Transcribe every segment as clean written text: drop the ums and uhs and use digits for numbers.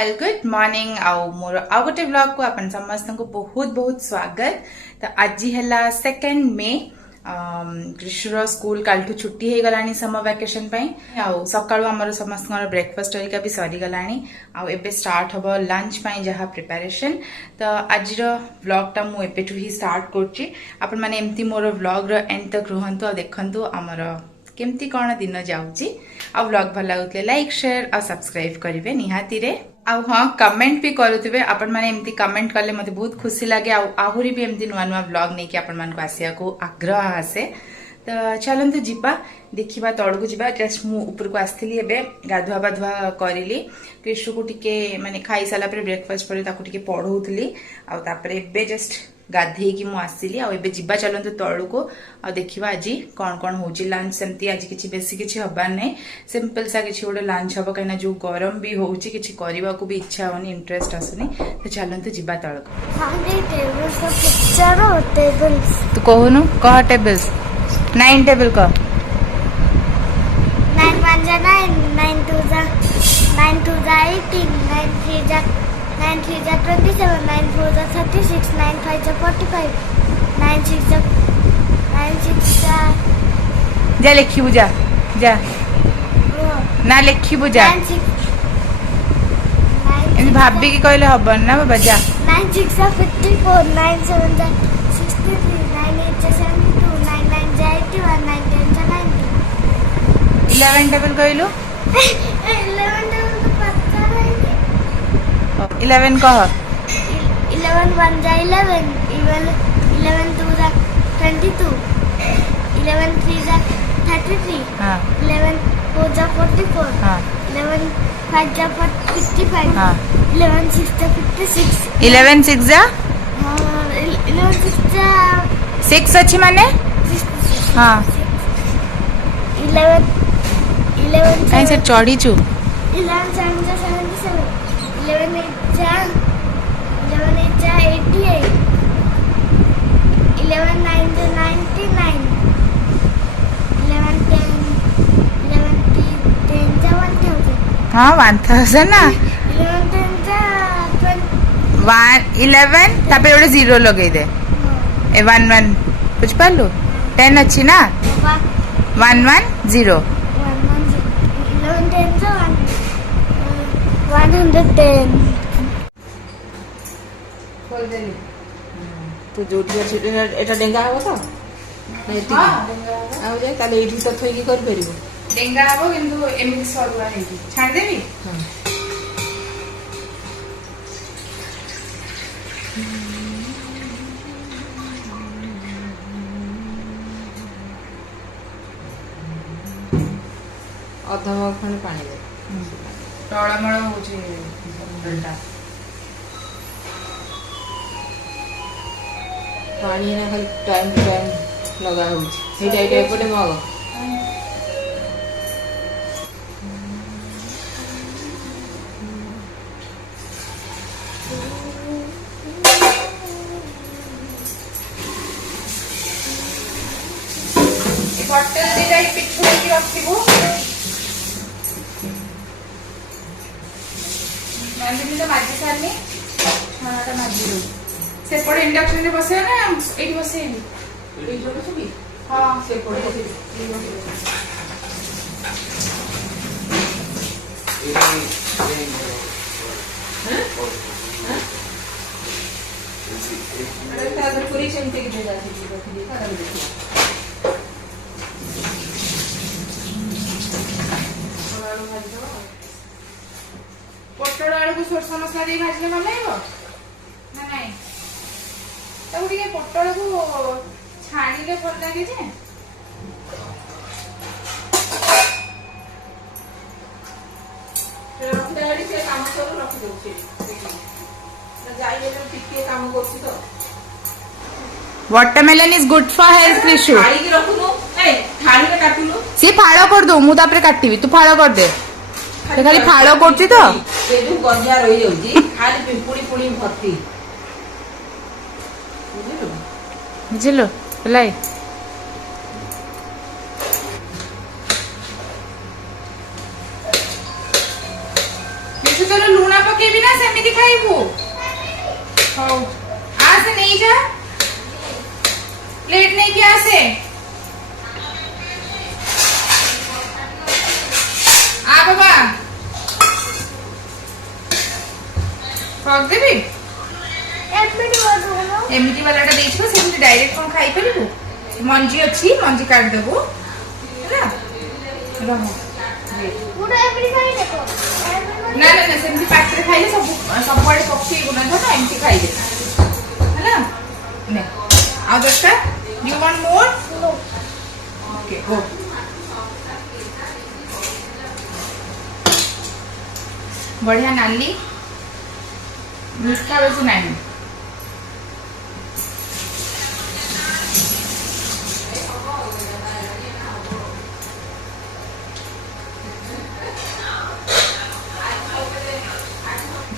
All good morning आउ मोर आउ गोटे ब्लॉग को अपन समस्त को बहुत बहुत स्वागत। तो आज है 2 मे कृष्ण स्कूल काल छुट्टी हो गलानी समर वैकेशन सकाळु आमर समस्त ब्रेकफास्ट हरिका भी सरी गलानी आबे स्टार्ट हम लंच पाई जहाँ प्रिपरेशन। तो आज ब्लॉग टा मु एपेठु ही स्टार्ट करछि। आपण माने एमती मोर ब्लॉग रो एंड तक रहंतु आ देखंतु आमर केमती कौन दिन जाऊँगी। आ ब्लॉग भल लगुले लाइक शेयर और सब्सक्राइब करेंगे निहाती रे। आउ हाँ कमेंट भी करुवे आपण माने एमती कमेंट कले मते बहुत खुशी लगे। आहरी भी एमती नुआ नुआ ब्लॉग नहीं कि आपण मान को आसिया को आग्रह आसे। तो चलतु जीवा देखा तौक जा। जस्ट मु ऊपर को आसती एबे गाधुआ बाधुआ करी कृष्ण को टिके माने खाई सारा ब्रेकफास्ट पर पढ़ौली आबे जस्ट गाधे की आसली आबे जीवा चलतु तौल को देखा आज कौन कौन हो लंच सेमती आज किसी बेसी किसी हबार नहीं सिंपल सा किसी गोटे लंच हम कहीं जो गरम भी हो किसी करने को भी इच्छा होनी इंटरेस्ट आसुनी। तो चलतु जीवा तौल को। तू कहूनु कह टेबल्स 9 टेबल कह 9 1 जा 9 9 2 जा 9 2 जा 18 9 3 जा 9 3 जा 27 9 4 जा 36 9 5 जा 45 9 6 जा 9 6 जा जा लिखी बुझा जा ना लिखी बुझा 9 6 भाभी की कहले हबन ना बाबा जा 9 6 जा 54 9 7 जा 63 9 8 जा 72 9 9 जा 81 9 10 जा 90 11 टेबल कहलु 11 टेबल तो पता नहीं 11 कह 11 1 जा 11 11 2 जा 22 11 3 जा 33 हां 11 4 जा 44 हां 11 5 जा 55 हां 11 6 जा 56 11 6 जा 11 6 जा 6 अच्छी माने हां 11 कहीं से चढ़ी छु 11 7 जा 77 11 8 जा 88 11 9 जा 99 11 10 जा 1000 हाँ 1000 ना 11 10 जा 11 तापर गोटे 0 लगे दे 1 1 बुझ पालु 10 अच्छी ना 1 1 0 11 10 जा 110 तो जो एटा डेंगा हो तो हां डेंगा आ जाय ताले एठी तो थई कर परिबो डेंगा हबो किंतु एमि सरुआ हे छाड़ देबी। हां अधम खन पानी दे टळमळ होची डलटा पानी ना खाली टाइम टू टाइम लगा हो हे टाइट एपटे मग बॉटल दिटा ही पिछु की रखिबो मैंने तो माजी सारनी खानाटा माजी दो से पड़े इंडक्शन रे बसे ना एठी बसे एठी जो छबी हां से पड़े से अरे तादर पूरी चमचे की दे जाती थी खराब देखी पोटल आलू को सोरसा मसला दे भाजले मन लागो ना नहीं तो ठीक है पोटल को छाणीले भल लागे जे रखदाड़ी से काम सब रख दो से ना जाइए तो टिके काम करछि तो watermelon is good for health कृषु थाली के रखु दो ए थाली में काटु लो सी फाळो कर दो मु तापरे काटिबी तू फाळो कर दे ते खाली फाळो करछि तो ये जो गंजा रही जाउजी खाली पिंपुड़ी पुड़ी भर्ती बुझिलो लाई चलो लूना पके देबी ना सेमिति खाइबू हौ आसे नहीं जा प्लेट नहीं किया से आ बाबा फक देबी एमिति वालाटा देइछो सेमिति डायरेक्ट कोन खाइ परिबू मंजी अछि मंजी काट देबू हैला रहो पूरा एवरी खाई देखो ना ना ना सेमिति पात्रे खाइले सब सब बड़े पक्षी गुना था ना एमिति खाइले हैला ने आ दस्ता you want more no okay go बढ़िया नाली मिठा बेसी नाही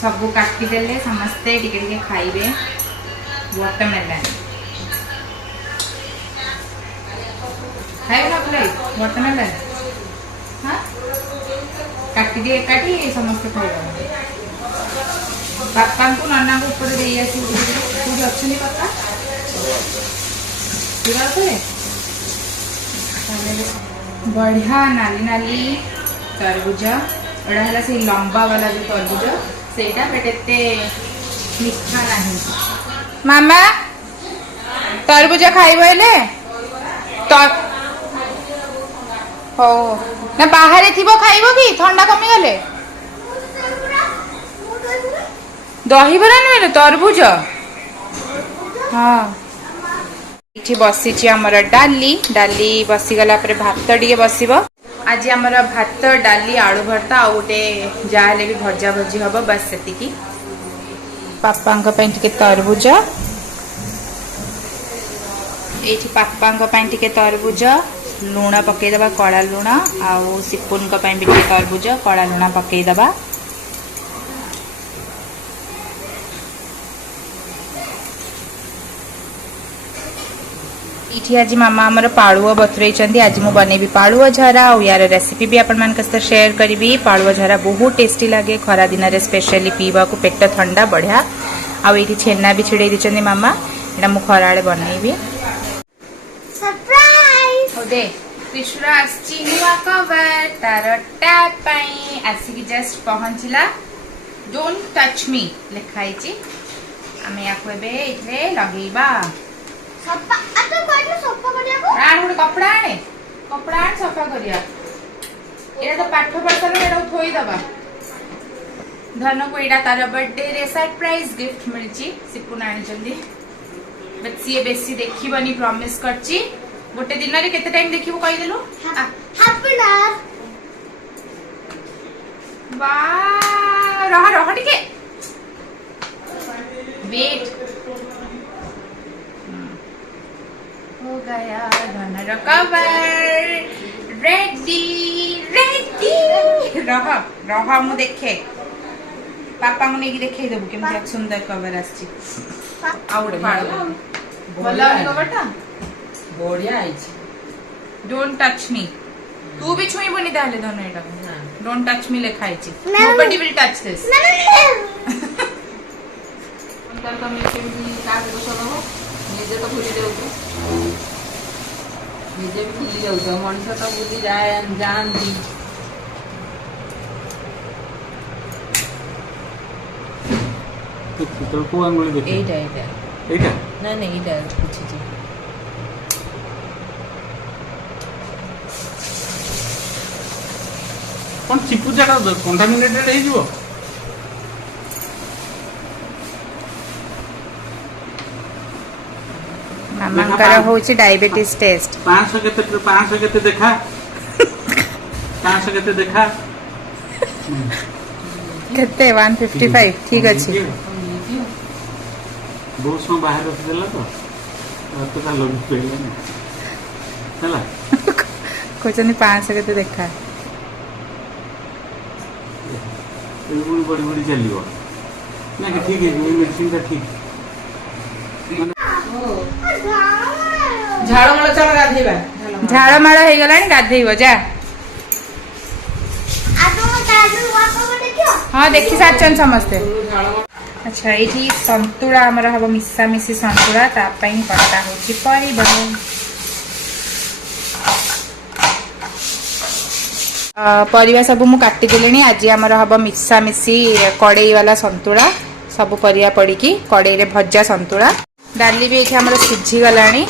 सबू काटी देले समस्ते टिके टिके खाइबे वाटरमेलन खाइबे ना बोले वाटरमेलन हां काटी दे काटी समस्ते खाइबे पापा को नन्ना को ऊपर दे आसी पूरी अच्छी पापा पूरा करे बढ़िया नाली नाली तरबुज एड़ा हला से लंबा वाला जो तरबुज सेटा पेटेते मिठा नहीं मामा तरबुज खाइबले तर हो ना बाहर थिबो खाइबो कि ठंडा कमी गले दही बरा नुहे तरबुज हाँ इठी बसी आमर डाली डाली बसी गला पर भात टिके बसिबो आज आमर भात डाली आलू भर्ता आ गोटे जहाँ भी भजा भजी हम बस से पापा टिके तरबुज ये पापा टिके तरबुज लुण पकईदबा कला लुण आउ सिपुन भी टिके तरबुज कला लुण पकईदबा इठी आज मामा आमर पालुआ बतुरई आज मु बनेबी पालुआ झरा और यार रेसिपी भी आपण मान सहित शेयर करी पालुआ झरा बहुत टेस्टी लगे खरा दिन रे स्पेशली पीवा को पेट ठंडा बढ़िया आउ ये छेना भी छिड़े दी मामा एटा मु खरा बनेबी सरप्राइज दे कृष्ण आसी नुआ कवर तार टैप पई आसिक जस्ट पहुंचला डोंट टच मी लिखाई आमे याको एबे इथले लगेबा सप्पा अतो कोइले सप्पा करिया को आण गोटे कपड़ा आणे कपड़ा आण सफा करिया एटा तो पाठ पढ़तर एटा थोई दबा धन को एटा तार बर्थडे रे सरप्राइज गिफ्ट मिलची सिपुन आनी जल्दी बट सी बेसी देखिबनी प्रॉमिस करची गोटे दिन रे केते टाइम देखिबो कहि देलु हाफ एन आवर बा रह रह टिके वेट हो गया धनर कवर रेडी रेडी रह रह मु देखे पापा को नहीं देखे देबु केमति एक सुंदर कवर आछि आउडे भला कवरटा बढ़िया आइछि डोंट टच मी तू भी छुई बनी दाले धन एटा डोंट टच मी लिखा आइछि नोबडी विल टच दिस अंदर का में भी का दोष हो निजे तो भूली देउ निजे भी भूली जाऊ मनुष्य तो भूली जाए जान दी तो को अंगुली देखे एटा ना नहीं एटा कुछ जी कौन चिपु जाटा कंटामिनेटेड हे जीवो मामांकर होची डायबिटीज टेस्ट 500 केते देखा 500 केते देखा केते 155 ठीक अछि बहुत समय बाहर रख देला तो का लोग पेले ना चला कोचनी 500 केते देखा बड़ी बड़ी चलियो ना कि ठीक है ये मेडिसिन का ठीक झाड़ माड़ चल गाधेबा झाड़ माड़ हे गलानी गाधेइबो जा आ तो दादू वाको देखियो हाँ देखी सारछन समस्ते। झाड़ अच्छा ये संतुला आमर हम मिशामिशी संतुला तापाई कटा होची परिबा परिवा सब मु काटी देलेनी। आज आमर हम मिशामिशी कड़ई वाला संतुला सब परिया पड़ी की कड़ई रे भजा संतुला। डाली भी ये आमर सिझी गलानी।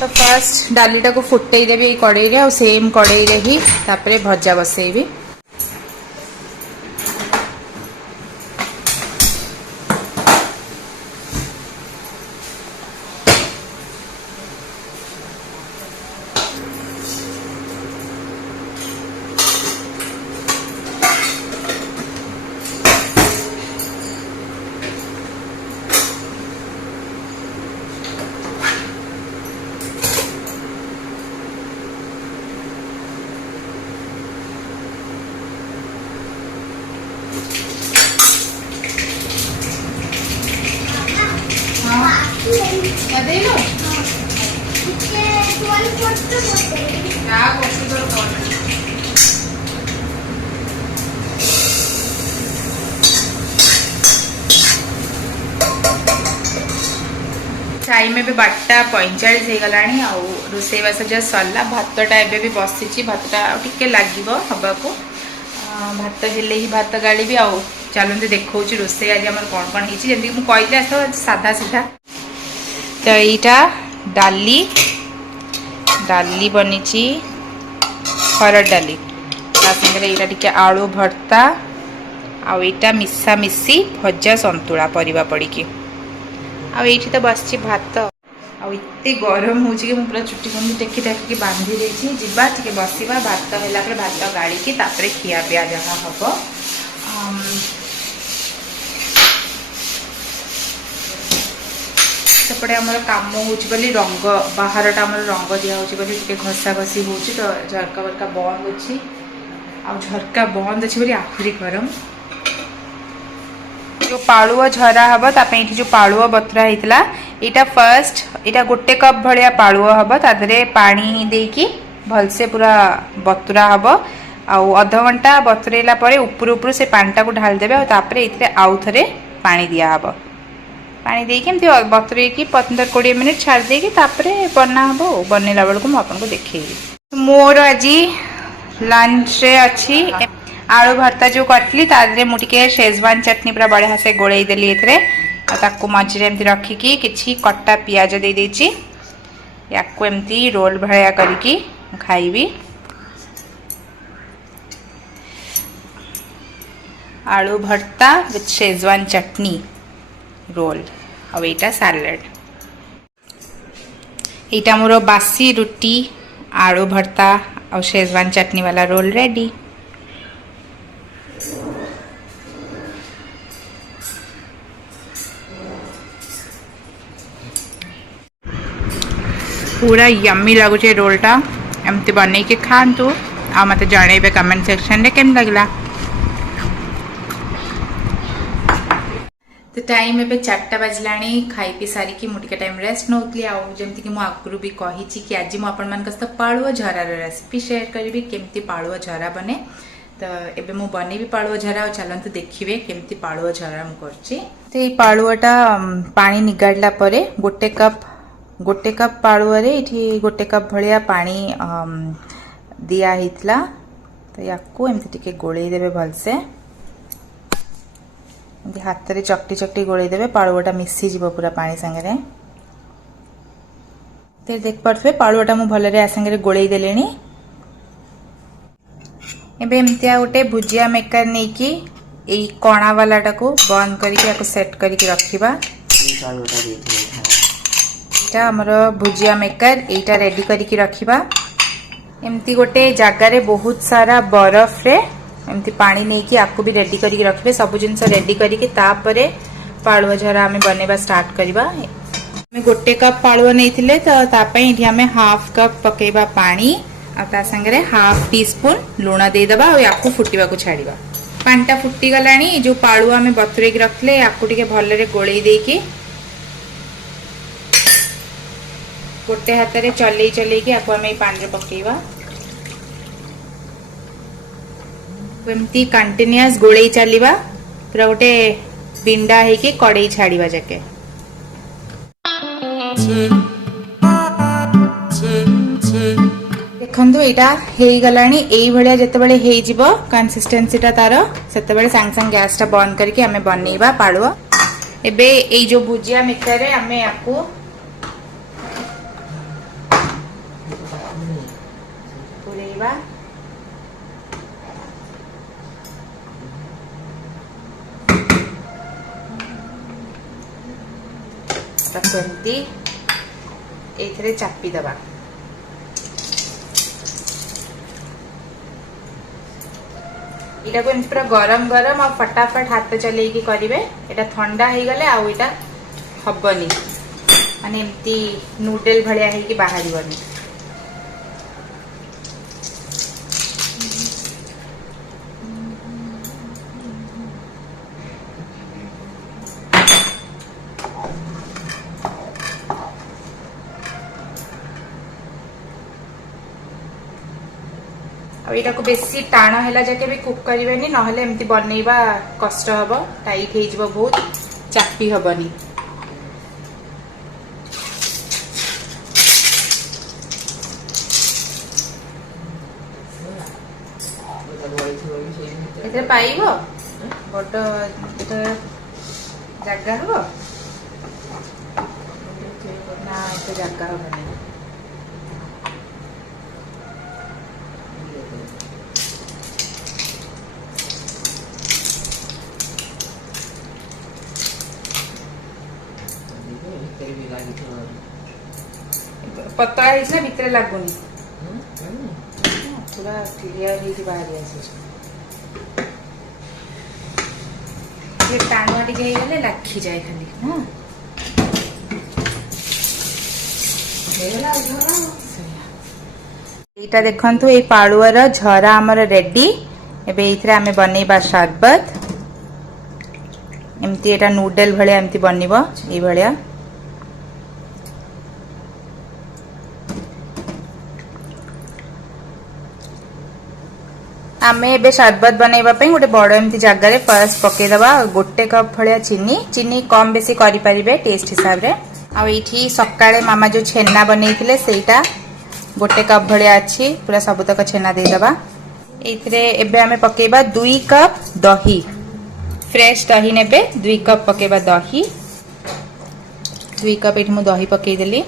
तो फर्स्ट डालीटा को फुटई देवी कड़ई रे और सेम कड़ई रे ही तापरे भजा बसैबी। टाइम ए 12:45 हो गला। रोसईबास जस्ट सरला। भातटा एबे भी बसी। भातटा टिके लगे हवा को। भात हेले ही भात गाड़ी भी आउ चलते देखा रोसई आज आम कौन कौन जमी मुझे आस साधा सीधा। तो यहाँ डाली डाली बनी हरड़ डाली यहाँ टिके आलू भर्ता आईटा मिशामिशी भजा संतुला परिवा पड़ी आईटी तो बस भात आते गरम हो पूरा चुटी कंदी टेकी टाकी बांधी देती जीवा टे बसवा भात है भात गाड़ी की तापर खिया पिया जहाँ हम सेपटे आमर कम हो रंग बाहर टा रंग दिखाई घसा घसी हो तो झरका बरका बंद अच्छी झरका बंद अच्छी आखिरी गरम। जो पालुआ झरा हम तापे जो पालुआ बतुरा होता यहाँ फर्स्ट यहाँ गोटे कप भाया पालुआ हम तादे पानी देकी भलसे पूरा बतुरा हम आउ अध घंटा बतुरेला उपर उपर से पानीटा को ढाल देवे और आउ थे पानी दिहब। पानी देकी बतुरे 15-20 मिनट छाड़ देकी बना हम बनला बेलू मुझे देखी। मोर आज लंच अच्छी आलू भर्ता जो कटली तादरे मुझे शेजवान चटनी पूरा बढ़िया से गोलई देली मझे एमती रखिकी किसी कटा पियाज दे देची याकू एमती रोल भाया करके खाइबी। आलू भर्ता विथ शेजवान चटनी रोल और यहाँ सैलेड। यहाँ मोर बासी रुटी आलू भर्ता और शेजवान चटनी वाला रोल रेडी। पूरा यम्मी लगुचे रोलटा एमती बन के खातु आ मत जनइबे कमेंट सेक्शन रे केम लगला। तो टाइम एबे 4टा बाजलाणी खाई पी सारिकी मुटिके टाइम रेस्ट नौतली जमती कि आगु भी कही कि आज मुझे पालुआ झरार रेसिपी शेयर करी केमती पालुआ झरा बने। तो एबे मु बनेबी पालुआ झरा और चलते देखिए केमती पालुआ झरा मु करछि। तो ये पालुआटा पानी निगाड़ला परे गोटे कप पालुआ रे इठी गोटे कप भलिया पानी दिया हितला। तो याकू एमती टिके गोळेई देबे भलसे हाथ रे चकटी चकटी गोळेई देबे पालुआटा मिसी जीवो पूरा पानी संगे। तो देख पारे पालुआटा मु भलरे आ संगे गोळेई देलेनी। एबे एमतिया गोटे भुजिया मेकर नहीं कि एई कणा वालाटा को बंद करके सेट करके रखिबा। आमर भुजिया मेकर एटा रेडी करके रखिबा। एमती गोटे जगार बहुत सारा बरफ रे एमती पानी नहीं कि आपको भी रेडी करके रखिबे। सब जिनस रेडी करके तापरे पालुआ झरा आमे बनेबा स्टार्ट करबा। मैं गोटे कप पालुआ नहीं थिले तो तापई इठी हमें हाफ कप पकेबा पानी आ ता संगे हाफ टी स्पून लूण दे दबा और याकू फुटीबा को छाड़ीबा। पानीटा फुटी गलानी जो पालुआ आमे बतुरे के रखले याकू टिके भलरे गोळेई देकी गोटे हाथ में चल आपको आम पानी पकेवा। एमती कंटिन्यूअस गोळेई चलिबा पूरा गोटे बिंडा हेकी कड़ेई छाड़िबा जाके देखंतु एटा हेई गलानी एई भलिया जते बेले हेई जिवो कंसिस्टेंसी ता तार सेते बेले सांग सांग गैस ता बंद करके हमें बनेइबा पाड़ुआ एबे एई जो भुजिया मिक्सचर रे हमें आपको पुरेइबा तकंती एथरे चापी दबा इटा को पूरा गरम गरम और फटाफट हाथ चले करेंगे एटा ठंडा हो गले आउ एटा हबनी माने एमती नूडल भलिया है कि बाहर बनी एटा को बेसी टाण हैला जाके भी कुक करिवेनी नहले एमती बनेइबा कष्ट हबो टाइट हे जिवो बहुत चापी हबनी एते पाइबो बट जगह हबो ना एते जगह हबनी पतला है भितर लगुनि पूरा क्लियर है बाहर आसे टाणुआ टिके गले लाखी जाए खाली ना एटा देखंतु ए पाळुआर झरा हमर रेडी एबे इथरे हमें बनेइबा शरबत एमती एटा नूडल भलिया एमती बनिबो ए भलिया आमे एबे शरबत बनैबा पई गोटे बड़ एमती जगह रे फर्स्ट पके दबा गोटे कप भलिया चीनी कम बेसी करि परिबे टेस्ट हिसाब रे आ एठी सकाळे मामा जो छेना बनैथिले सेटा गोटे कप भलिया अछि पूरा सब तक छेना दे दबा एथरे एबे हमें पकेबा 2 कप दही फ्रेश दही नेबे 2 कप पकेबा दही 2 कप एठी मु दही पकेइ देली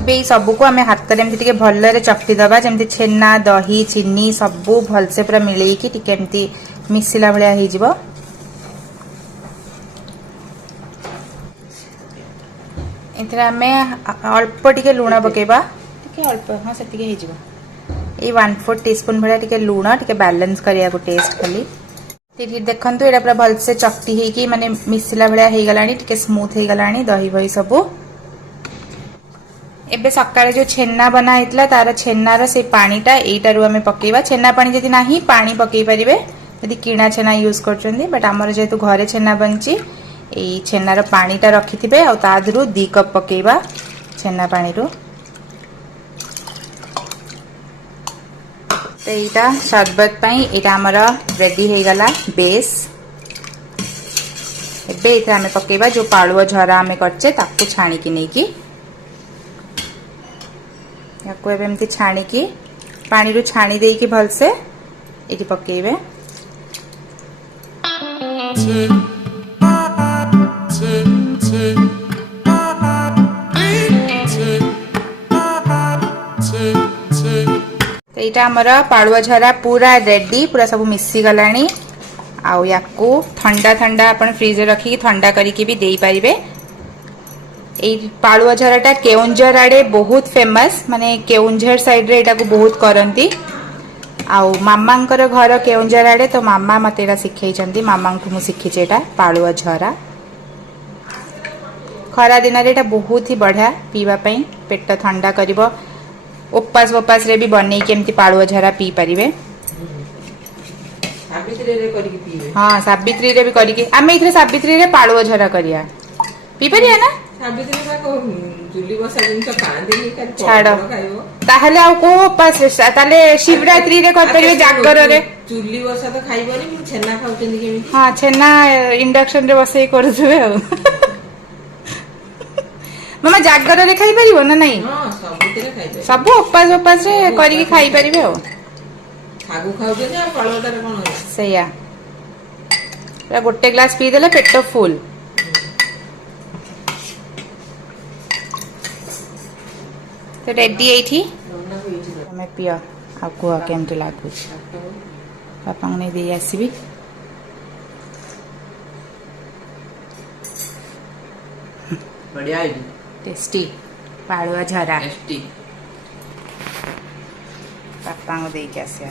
एबे सबू को आमे हाथ रे एमती भलरे चकटी दबा जेमती छेना दही चीनी सबू भलसे पूरा मिलेई कि टिके एमती मिसिला भलिया हे जिवो एथरा आमे अल्प टिके लूण पकेबा टिके अल्प हां सेतिके हे जिवो ए 1/4 टीस्पून भलिया टिके लूण टिके बैलेंस करिया को टेस्ट खाली तेरी देखंतु एडा पूरा भलसे चकटी हे कि माने मिसिला भलिया हे गलानी टिके स्मूथ हे गलानी दही भई सबू एबे सकाळे जो छेना बना हेतला तार छेनार से पानीटा एटारु हमें पकेबा छेना पानी जदि नाही पानी पकेई परिबे यदि किणा छेना यूज करचंदी बट हमर जेतु घरे छेना बनची ए छेनार पानीटा रखिथिबे आ तादरु 2 कप पकेबा छेना पानी रु एटा शरबत पई एटा हमर रेडी हे गला बेस एबे एटा हमें पकेबा जो पाळुआ झरा हमें करचे ताकू छाणी की नै की याको एमती छाणी की पानी रु छाणी दे की भलसे एटी पकेबे तो एटा हमर पाळुआ झरा पूरा रेडी पूरा सब मिसी गलानी आउ याको ठंडा ठंडा अपन फ्रीज रे रखी ठंडा करी की भी देई परिबे पाळुआ झराटा केउंझर आड़े बहुत फेमस माने केउंझर साइड रे एटा को बहुत करंती आउ मामांकर घर केउंझर आड़े तो मामा मते एटा सिखै चंदी मामा को मु सिखि छेटा पाळुआ झरा खरा दिन रे एटा बहुत ही बढ़िया पीवा पई पेट ठंडा करिवो उपास रे भी बनै केमती पाळुआ झरा पी परिबे सावित्री रे करी पीवे हां सावित्री रे भी करी आमे इथरे सावित्री रे पाळुआ झरा करिया पी परिया ना सावित्री का को जुली बसा दिन तो कांदे ही कर छाड़ खाइबो ताहले आ को उपास ताले शिवरात्रि रे कर परिबे जागर रे ଚୁଲି ବସା ତ ଖାଇବନି ମୁଁ ଛେନା ଖାଉଛନ୍ତି କେମିତି? ହଁ ଛେନା ଇଣ୍ଡକ୍ସନ ରେ ବସେଇ କରୁଥିବେ ଆଉ ମାମା ଜାଗରରେ ଖାଇପାରିବ ନା ନାଇଁ? ହଁ ସବୁଥିରେ ଖାଇପାରିବେ। ସବୁ ଉପାସରେ କରିକି ଖାଇପାରିବେ ଆଉ ଶାଗୁ ଖାଉଛନ୍ତି ଆଉ ଫଳଟାରେ କଣ ହେଲା? ସେଇଆ ପୁରା ଗୋଟେ ଗ୍ଲାସ ପିଇଦେଲେ ପେଟ ଫୁଲ। ତ ରେଡି ଏଇଠି ତମେ ପିଅ ଆଉ କୁହ କେମିତି ଲାଗୁଛି। ବାପାଙ୍କୁ ନେଇ ଦେଇ ଆସିବି। ବଢିଆ ହେଇଛି टेस्टी पालुआ झरा टेस्टी। बापा को देके आसिया